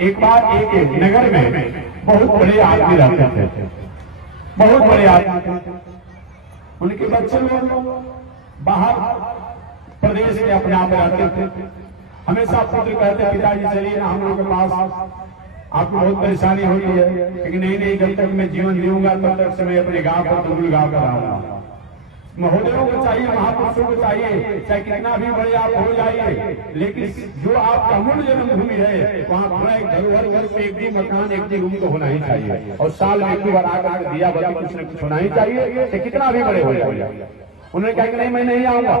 एक बार एक नगर में बहुत बड़े आदमी रहते थे, बहुत बड़े आदमी। उनके बच्चे लोग बाहर प्रदेश में अपने आप रहते थे। हमेशा पुत्र कहते पिताजी चलिए ना हम लोग के पास, आपको बहुत परेशानी हो रही है, लेकिन नहीं, जब तक मैं जीवन जीऊंगा तब तक से मैं अपने गांव पर दुगुल गांव पर आऊंगा। महोदयों को चाहिए, महापुरुषों को चाहिए, चाहे कितना भी बड़े आप हो जाइए, लेकिन जो आपका मूल जन्मभूमि है वहाँ पूरा एक धरोहर, घर पे एक भी मकान, एक भी रूम तो होना ही चाहिए, और साल में एक बार आकर दिया बत्ती कुछ न कुछ होना ही चाहिए, चाहे कितना भी बड़े हो जाइए। उन्होंने कहा कि नहीं मैं नहीं आऊंगा।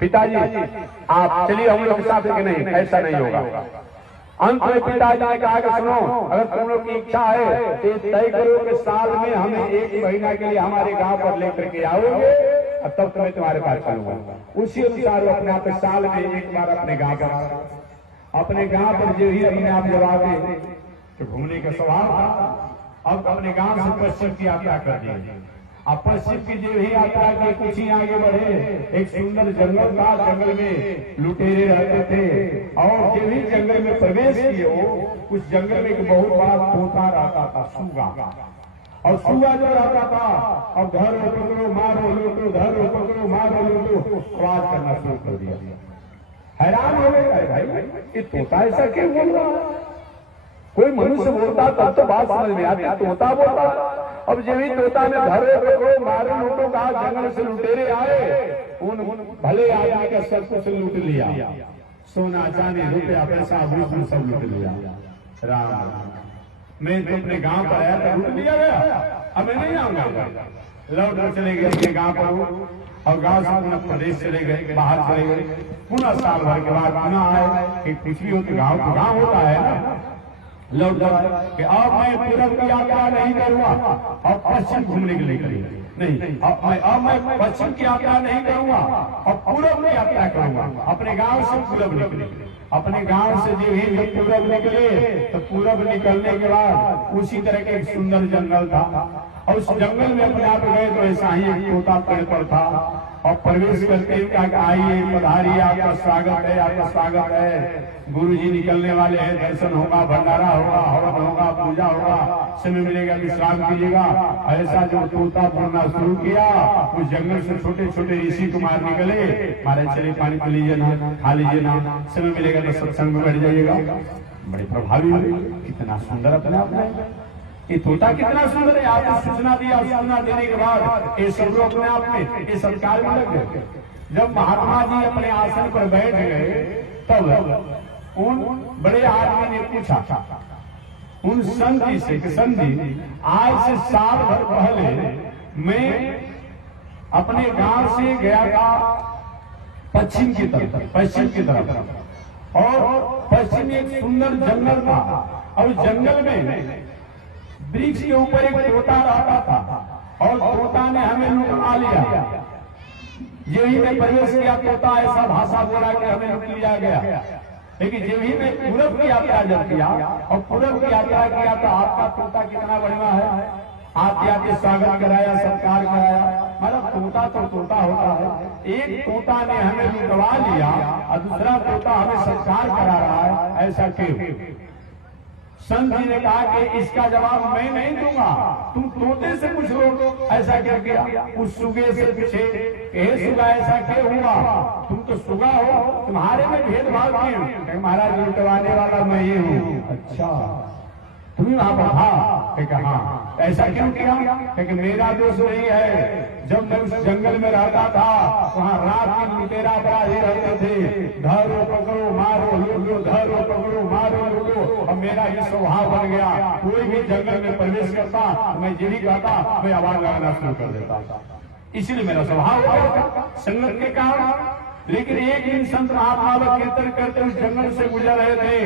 पिताजी आप चलिए हम लोग के साथ, नहीं ऐसा नहीं होगा। अंत में पिताजी ने कहा कि सुनो, अगर तुम लोग की इच्छा है तो तय करो कि साल में हमें 1 महीना के लिए हमारे गांव पर लेकर के आओगे, और तब मैं तुम्हारे पास चलूंगा। उसी अनुसार अपने आप साल में एक बार अपने गांव पर, अपने गांव पर जो ही अपने आप जब आगे तो घूमने का स्वभाव था। अब अपने गांव से पश्चिम की यात्रा कर दी। अब पश्चिम की जो ही यात्रा के कुछ ही आगे बढ़े, एक सुंदर जंगल था, जंगल में लुटेरे रहते थे, और जो ही जंगल में प्रवेश किए उस जंगल में एक बहुत बड़ा तोता रहता था, सूगा। और सूगा जो रहता था अब धरो पकड़ो मारो लूटो, धरो पकड़ो मारो लूटो आवाज करना शुरू कर दिया। हैरान हो गए भाई ये तोता ऐसा क्यों बोल रहा है? कोई मनुष्य बोलता तब तो बात समझ में आती, तोता बोलता। अब जब ही तोता ने धरे पकड़ो मारो लूटो कहा, जंगल से लुटेरे आए, उन भले आदमी का सब कुछ लूट लिया, सोना चांदी रुपया पैसा आभूषण सब लूट लिया। राम मैं तो अपने गांव पर आया था, लूट लिया गया, अब मैं नहीं आऊंगा। लौट कर चले गए अपने गांव पर, और गांव से अपना प्रदेश चले गए, बाहर चले गए। पुनः साल भर के बाद पुनः आए कि कुछ भी हो तो गाँव होता है ना। लौट कि अब मैं पूरब की यात्रा नहीं करूंगा, अब पश्चिम घूमने के लिए नहीं, अब मैं पश्चिम की यात्रा नहीं करूंगा, अब पूरब की यात्रा करूंगा। अपने गांव से पूरब निकले, अपने गांव से जो ही जब पूरब निकले तो पूरब निकलने के बाद उसी तरह के एक सुंदर जंगल था, और उस जंगल में अपने आप गए तो ऐसा ही एक तोता पेड़ पर था, और प्रवेश करते ही कहा आइए पधारिए, आपका स्वागत है, आपका स्वागत है। गुरु जी निकलने वाले हैं, दर्शन होगा, भंडारा होगा, हवन होगा, पूजा होगा, समय मिलेगा विश्राम कीजिएगा। ऐसा जो तोता बोलना शुरू किया, उस जंगल से छोटे छोटे ऋषि कुमार निकले, महाराज चलिए पानी पी लीजिए ना, खा लीजिए ना, समय मिलेगा तो सत्संग में बैठ जाइएगा। बड़े प्रभावी हुए, कितना सुंदर अपने आप में ये तोता कितना सुंदर है। आपने सूचना दिया, सूचना देने के बाद ये सब लोग अपने आप में ये संस्कार में लग गए। जब महात्मा जी अपने आसन पर बैठ गए तब उन बड़े आदमी ने पूछा उन संत जी से कि संत जी आज से साल भर पहले मैं अपने गांव से गया था पश्चिम की तरफ, और पश्चिम में एक सुंदर जंगल था, और जंगल में वृक्ष के ऊपर एक तोता रहता था, और तोता ने हमें लुटा लिया। यही में प्रवेश किया, तोता ऐसा भाषा बोला कि हमें लुट लिया गया। लेकिन जब ही मैं पूरब की यात्रा जब किया और पूरब की यात्रा किया तो आपका तोता कितना बढ़िया है, आते आते स्वागत कराया, सत्कार कराया। मतलब तोता तो तोता होता है, एक तोता ने हमें लुटवा लिया और दूसरा तोता हमें सत्कार करा रहा है, ऐसा क्यों? संत जी ने कहा कि इसका जवाब मैं नहीं दूंगा, तुम तोते से पूछ लो ऐसा क्या किया। उस सुगे से पूछे हे सुगा ऐसा क्यों हुआ, तुम तो सुगा हो, तुम्हारे में भेदभाव क्यों? महाराज लुटवाने वाला मैं ये हूँ। अच्छा तुम्हें वहां पर था? हाँ। ऐसा क्यों किया? क्योंकि मेरा दोष नहीं है, जब मैं उस जंगल में रहता था वहाँ रात दिन लुटेरा अपराधी रहते थे, धरो पकड़ो मारो लूटो, धरो पकड़ो मारो लूटो। अब मेरा ये स्वभाव बन गया, कोई भी जंगल में प्रवेश करता मैं यही कहता, मैं आवाज लगाना शुरू कर देता, इसलिए मेरा स्वभाव हो गया संगत के कारण। लेकिन एक दिन संत महात्मा कीर्तन करते उस जंगल से गुजर रहे थे,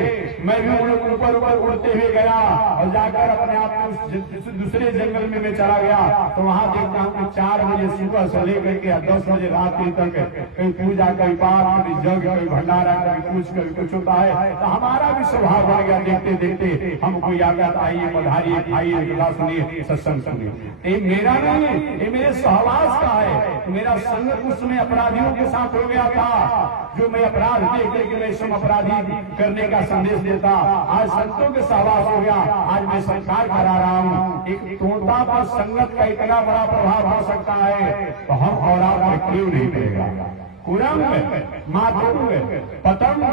मैं भी उन लोग ऊपर उड़ते हुए गया और जाकर अपने आप में उस दूसरे जंगल में मैं चला गया। तो वहां देखता हूँ कि 4 बजे सुबह से लेकर के 10 बजे रात तक कहीं पूजा, कहीं पाठ, कभी जग, कभी भंडारा, कभी कुछ होता है। तो हमारा भी स्वभाव बन गया, देखते देखते हमको याद आता आइए पधारिए, खाइए, कथा सुनिए, सत्संग सुनिए। ये मेरा नहीं है, ये मेरे सहवास का है। मेरा संग उस समय अपराधियों के साथ हो गया था, जो मैं अपराध देख करके मैं सम अपराधी करने का संदेश देता, आज संतों के सहवास हो गया, आज मैं संस्कार करा रहा हूँ। एक तोता पर संगत का इतना बड़ा प्रभाव हो सकता है, तो हम और आप क्यों नहीं पड़ेगा। कुरंग, मातुंग, पतंग,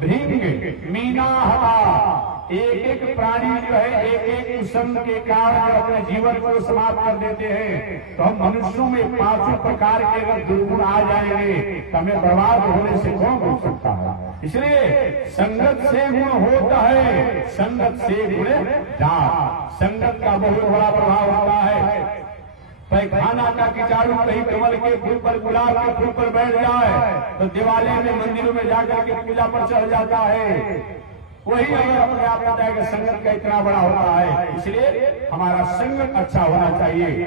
भृंग, मीना, हवा, एक एक प्राणी जो है एक एक कुसंग के कारण अपने जीवन को समाप्त कर देते हैं। तो हम मनुष्यों में 5 प्रकार के अगर दुर्गुण आ जाएंगे तो हमें बर्बाद होने से कौन रोक सकता है। इसलिए संगत से गुण होता है, संगत से गुण जात। संगत का बहुत बड़ा प्रभाव होता है। पैखाना का कीटाणु कहीं कमल के फूल पर, गुलाब के फूल पर बैठ जाए तो दिवाली में मंदिरों में जाकर के पूजा पर चढ़ जाता है। वही अगर अपने आप बताया कि संगत का इतना बड़ा होता है। इसलिए हमारा संगत अच्छा होना चाहिए।